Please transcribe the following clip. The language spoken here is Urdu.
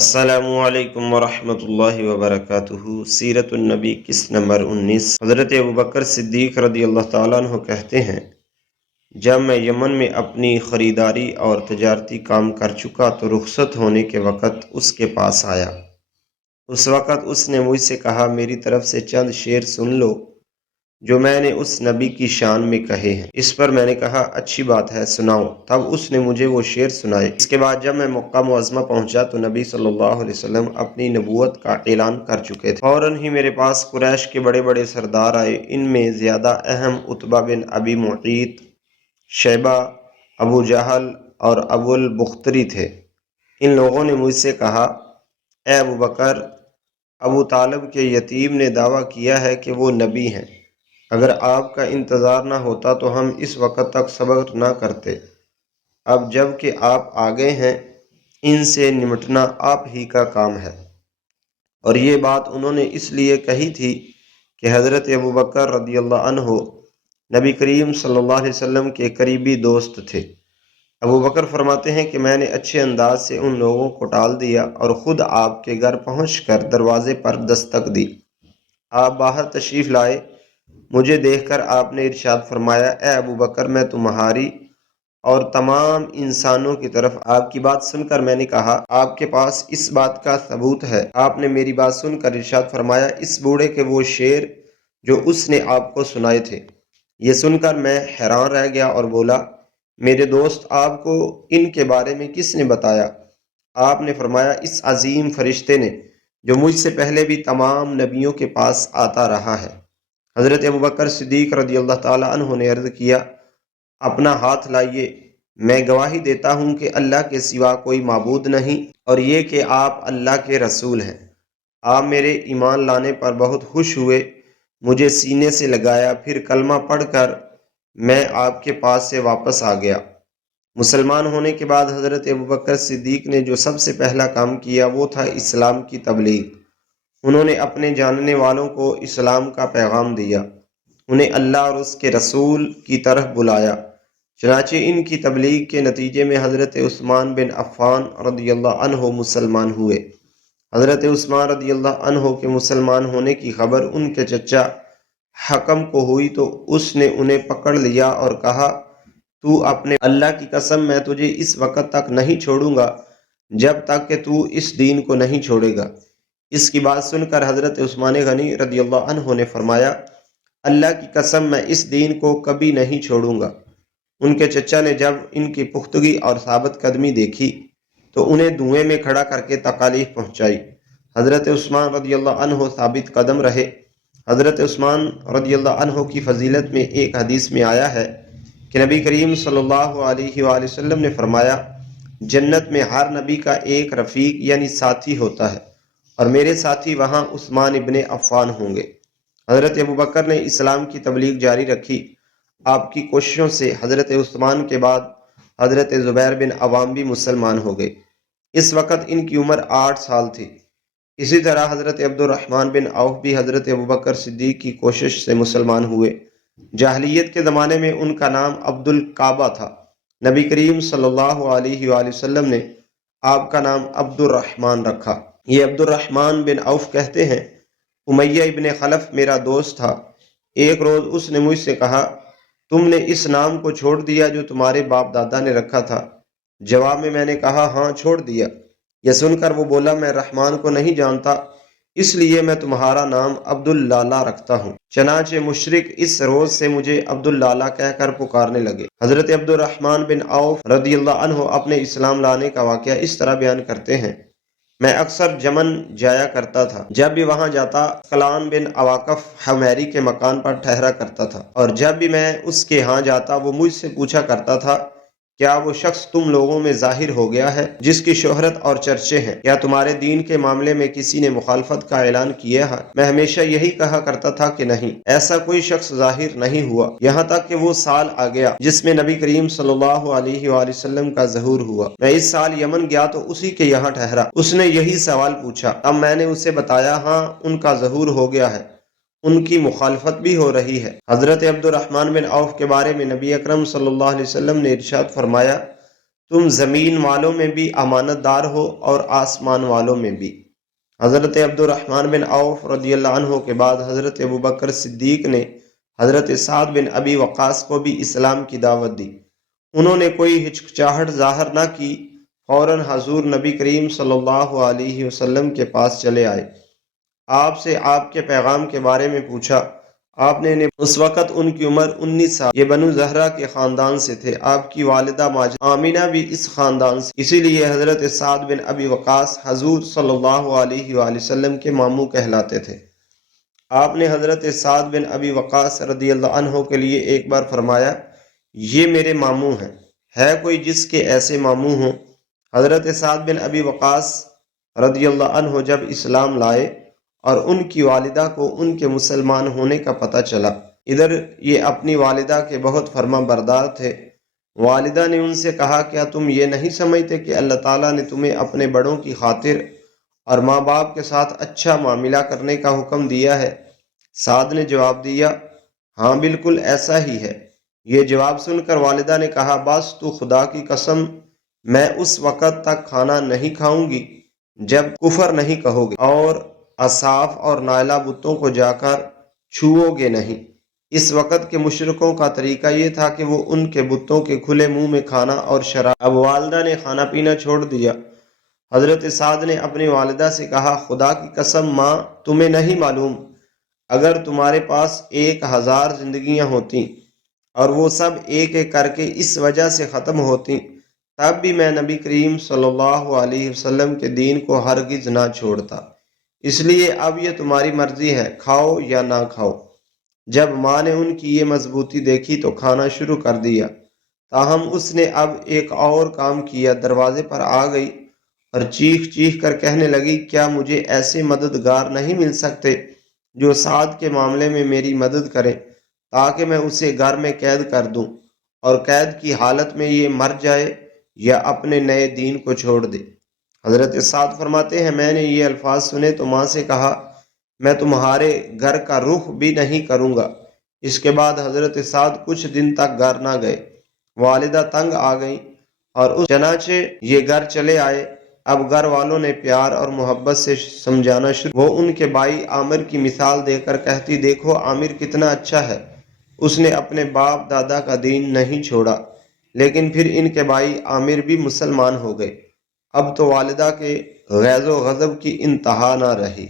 السلام علیکم ورحمۃ اللہ وبرکاتہ۔ سیرت النبی قسط نمبر 19۔ حضرت ابوبکر صدیق رضی اللہ تعالیٰ عنہ کہتے ہیں، جب میں یمن میں اپنی خریداری اور تجارتی کام کر چکا تو رخصت ہونے کے وقت اس کے پاس آیا۔ اس وقت اس نے مجھ سے کہا، میری طرف سے چند شعر سن لو جو میں نے اس نبی کی شان میں کہے ہیں۔ اس پر میں نے کہا، اچھی بات ہے، سناؤ۔ تب اس نے مجھے وہ شعر سنائے۔ اس کے بعد جب میں مکہ معظمہ پہنچا تو نبی صلی اللہ علیہ وسلم اپنی نبوت کا اعلان کر چکے تھے۔ فوراً ہی میرے پاس قریش کے بڑے بڑے سردار آئے۔ ان میں زیادہ اہم عتبہ بن ابی معیط، شیبہ، ابو جہل اور ابو البختری تھے۔ ان لوگوں نے مجھ سے کہا، اے ابوبکر، ابو طالب کے یتیم نے دعویٰ کیا ہے کہ وہ نبی ہیں۔ اگر آپ کا انتظار نہ ہوتا تو ہم اس وقت تک صبر نہ کرتے۔ اب جب کہ آپ آ گئے ہیں، ان سے نمٹنا آپ ہی کا کام ہے۔ اور یہ بات انہوں نے اس لیے کہی تھی کہ حضرت ابوبکر رضی اللہ عنہ نبی کریم صلی اللہ علیہ وسلم کے قریبی دوست تھے۔ ابوبکر فرماتے ہیں کہ میں نے اچھے انداز سے ان لوگوں کو ٹال دیا اور خود آپ کے گھر پہنچ کر دروازے پر دستک دی۔ آپ باہر تشریف لائے۔ مجھے دیکھ کر آپ نے ارشاد فرمایا، اے ابوبکر، میں تمہاری اور تمام انسانوں کی طرف آپ کی بات سن کر میں نے کہا، آپ کے پاس اس بات کا ثبوت ہے؟ آپ نے میری بات سن کر ارشاد فرمایا، اس بوڑھے کے وہ شعر جو اس نے آپ کو سنائے تھے۔ یہ سن کر میں حیران رہ گیا اور بولا، میرے دوست، آپ کو ان کے بارے میں کس نے بتایا؟ آپ نے فرمایا، اس عظیم فرشتے نے جو مجھ سے پہلے بھی تمام نبیوں کے پاس آتا رہا ہے۔ حضرت ابوبکر صدیق رضی اللہ تعالیٰ عنہ نے عرض کیا، اپنا ہاتھ لائیے، میں گواہی دیتا ہوں کہ اللہ کے سوا کوئی معبود نہیں، اور یہ کہ آپ اللہ کے رسول ہیں۔ آپ میرے ایمان لانے پر بہت خوش ہوئے، مجھے سینے سے لگایا، پھر کلمہ پڑھ کر میں آپ کے پاس سے واپس آ گیا۔ مسلمان ہونے کے بعد حضرت ابوبکر صدیق نے جو سب سے پہلا کام کیا وہ تھا اسلام کی تبلیغ۔ انہوں نے اپنے جاننے والوں کو اسلام کا پیغام دیا، انہیں اللہ اور اس کے رسول کی طرف بلایا۔ چنانچہ ان کی تبلیغ کے نتیجے میں حضرت عثمان بن عفان رضی اللہ عنہ مسلمان ہوئے۔ حضرت عثمان رضی اللہ عنہ کے مسلمان ہونے کی خبر ان کے چچا حکم کو ہوئی تو اس نے انہیں پکڑ لیا اور کہا، تو اپنے اللہ کی قسم، میں تجھے اس وقت تک نہیں چھوڑوں گا جب تک کہ تو اس دین کو نہیں چھوڑے گا۔ اس کی بات سن کر حضرت عثمان غنی رضی اللہ عنہ نے فرمایا، اللہ کی قسم، میں اس دین کو کبھی نہیں چھوڑوں گا۔ ان کے چچا نے جب ان کی پختگی اور ثابت قدمی دیکھی تو انہیں دھوئیں میں کھڑا کر کے تکالیف پہنچائی۔ حضرت عثمان رضی اللہ عنہ ثابت قدم رہے۔ حضرت عثمان رضی اللہ عنہ کی فضیلت میں ایک حدیث میں آیا ہے کہ نبی کریم صلی اللہ علیہ وآلہ وسلم نے فرمایا، جنت میں ہر نبی کا ایک رفیق یعنی ساتھی ہوتا ہے، اور میرے ساتھی وہاں عثمان ابن عفان ہوں گے۔ حضرت ابوبکر نے اسلام کی تبلیغ جاری رکھی۔ آپ کی کوششوں سے حضرت عثمان کے بعد حضرت زبیر بن عوام بھی مسلمان ہو گئے۔ اس وقت ان کی عمر 8 سال تھی۔ اسی طرح حضرت عبد الرحمن بن عوف بھی حضرت ابوبکر صدیق کی کوشش سے مسلمان ہوئے۔ جاہلیت کے زمانے میں ان کا نام عبد الکعبہ تھا۔ نبی کریم صلی اللہ علیہ وآلہ وسلم نے آپ کا نام عبد الرحمن رکھا۔ یہ عبد الرحمن بن عوف کہتے ہیں، امیہ ابن خلف میرا دوست تھا۔ ایک روز اس نے مجھ سے کہا، تم نے اس نام کو چھوڑ دیا جو تمہارے باپ دادا نے رکھا تھا؟ جواب میں نے کہا، ہاں، چھوڑ دیا۔ یہ سن کر وہ بولا، میں رحمان کو نہیں جانتا، اس لیے میں تمہارا نام عبد اللالہ رکھتا ہوں۔ چنانچہ مشرک اس روز سے مجھے عبد اللالہ کہہ کر پکارنے لگے۔ حضرت عبد الرحمن بن عوف رضی اللہ عنہ اپنے اسلام لانے کا واقعہ اس طرح بیان کرتے ہیں، میں اکثر یمن جایا کرتا تھا۔ جب بھی وہاں جاتا، کلان بن اواقف حمیری کے مکان پر ٹھہرا کرتا تھا، اور جب بھی میں اس کے ہاں جاتا وہ مجھ سے پوچھا کرتا تھا، کیا وہ شخص تم لوگوں میں ظاہر ہو گیا ہے جس کی شہرت اور چرچے ہیں؟ کیا تمہارے دین کے معاملے میں کسی نے مخالفت کا اعلان کیا ہے؟ میں ہمیشہ یہی کہا کرتا تھا کہ نہیں، ایسا کوئی شخص ظاہر نہیں ہوا، یہاں تک کہ وہ سال آ گیا جس میں نبی کریم صلی اللہ علیہ وآلہ وسلم کا ظہور ہوا۔ میں اس سال یمن گیا تو اسی کے یہاں ٹھہرا۔ اس نے یہی سوال پوچھا۔ اب میں نے اسے بتایا، ہاں، ان کا ظہور ہو گیا ہے، ان کی مخالفت بھی ہو رہی ہے۔ حضرت عبد الرحمن بن عوف کے بارے میں نبی اکرم صلی اللہ علیہ وسلم نے ارشاد فرمایا، تم زمین والوں میں بھی امانت دار ہو اور آسمان والوں میں بھی۔ حضرت عبد الرحمن بن عوف رضی اللہ عنہ کے بعد حضرت ابوبکر صدیق نے حضرت سعد بن ابی وقاص کو بھی اسلام کی دعوت دی۔ انہوں نے کوئی ہچکچاہٹ ظاہر نہ کی، فوراً حضور نبی کریم صلی اللہ علیہ وسلم کے پاس چلے آئے، آپ سے آپ کے پیغام کے بارے میں پوچھا۔ آپ نے اس وقت ان کی عمر 19 سال، یہ بنو زہرہ کے خاندان سے تھے۔ آپ کی والدہ ماجد آمینہ بھی اس خاندان سے، اسی لیے حضرت سعد بن ابی وقاص حضور صلی اللہ علیہ وآلہ وسلم کے ماموں کہلاتے تھے۔ آپ نے حضرت سعد بن ابی وقاص رضی اللہ عنہ کے لیے ایک بار فرمایا، یہ میرے ماموں ہیں، ہے کوئی جس کے ایسے ماموں ہوں؟ حضرت سعد بن ابی وقاص رضی اللہ عنہ جب اسلام لائے اور ان کی والدہ کو ان کے مسلمان ہونے کا پتہ چلا، ادھر یہ اپنی والدہ کے بہت فرما بردار تھے۔ والدہ نے ان سے کہا، کیا تم یہ نہیں سمجھتے کہ اللہ تعالیٰ نے تمہیں اپنے بڑوں کی خاطر اور ماں باپ کے ساتھ اچھا معاملہ کرنے کا حکم دیا ہے؟ سعد نے جواب دیا، ہاں بالکل ایسا ہی ہے۔ یہ جواب سن کر والدہ نے کہا، بس تو خدا کی قسم میں اس وقت تک کھانا نہیں کھاؤں گی جب کفر نہیں کہو گے اور اصاف اور نائلہ بتوں کو جا کر چھوؤ گے نہیں۔ اس وقت کے مشرکوں کا طریقہ یہ تھا کہ وہ ان کے بتوں کے کھلے منہ میں کھانا اور شراب۔ اب والدہ نے کھانا پینا چھوڑ دیا۔ حضرت سعد نے اپنی والدہ سے کہا، خدا کی قسم ماں، تمہیں نہیں معلوم اگر تمہارے پاس 1000 زندگیاں ہوتیں اور وہ سب ایک ایک کر کے اس وجہ سے ختم ہوتیں، تب بھی میں نبی کریم صلی اللہ علیہ وسلم کے دین کو ہرگز نہ چھوڑتا۔ اس لیے اب یہ تمہاری مرضی ہے، کھاؤ یا نہ کھاؤ۔ جب ماں نے ان کی یہ مضبوطی دیکھی تو کھانا شروع کر دیا، تاہم اس نے اب ایک اور کام کیا، دروازے پر آ گئی اور چیخ چیخ کر کہنے لگی، کیا مجھے ایسے مددگار نہیں مل سکتے جو سعد کے معاملے میں میری مدد کریں تاکہ میں اسے گھر میں قید کر دوں اور قید کی حالت میں یہ مر جائے یا اپنے نئے دین کو چھوڑ دے۔ حضرت سعد فرماتے ہیں، میں نے یہ الفاظ سنے تو ماں سے کہا، میں تمہارے گھر کا رخ بھی نہیں کروں گا۔ اس کے بعد حضرت سعد کچھ دن تک گھر نہ گئے۔ والدہ تنگ آ گئیں اور اس چنانچہ یہ گھر چلے آئے۔ اب گھر والوں نے پیار اور محبت سے سمجھانا شروع۔ وہ ان کے بھائی عامر کی مثال دے کر کہتی، دیکھو عامر کتنا اچھا ہے، اس نے اپنے باپ دادا کا دین نہیں چھوڑا۔ لیکن پھر ان کے بھائی عامر بھی مسلمان ہو گئے۔ اب تو والدہ کے غیظ و غضب کی انتہا نہ رہی۔